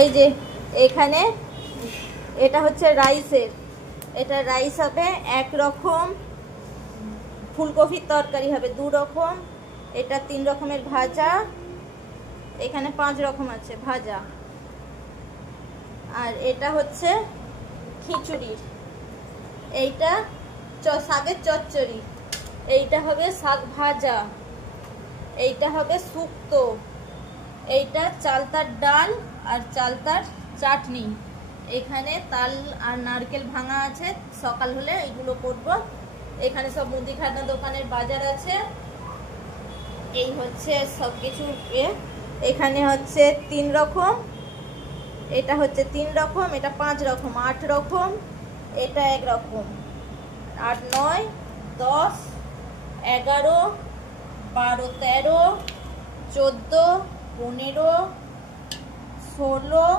এই যে এখানে এটা হচ্ছে রাইসের, এটা রাইস হবে এক রকম, ফুলকপির তরকারি হবে 2 রকম, এটা 3 রকমের ভাজা, এখানে 5 রকম আছে ভাজা, আর এটা হচ্ছে খিচুড়ি, এইটা শাকের চচ্চড়ি, এইটা হবে শাক ভাজা, এইটা হবে শুক্তো, এইটা চালতার ডাল আর চালতার চাটনি, এখানে তাল আর নারকেল ভাঙা আছে, সকাল হলে এগুলো করব। এখানে সব মুদিখানা দোকানের বাজার আছে, এই হচ্ছে সব কিছু। এখানে হচ্ছে 3 রকম, এটা হচ্ছে 3 রকম, এটা 5 রকম, 8 রকম, এটা 1 রকম, 8, 9, 10, 11, 12, 13, 14, 15, 16,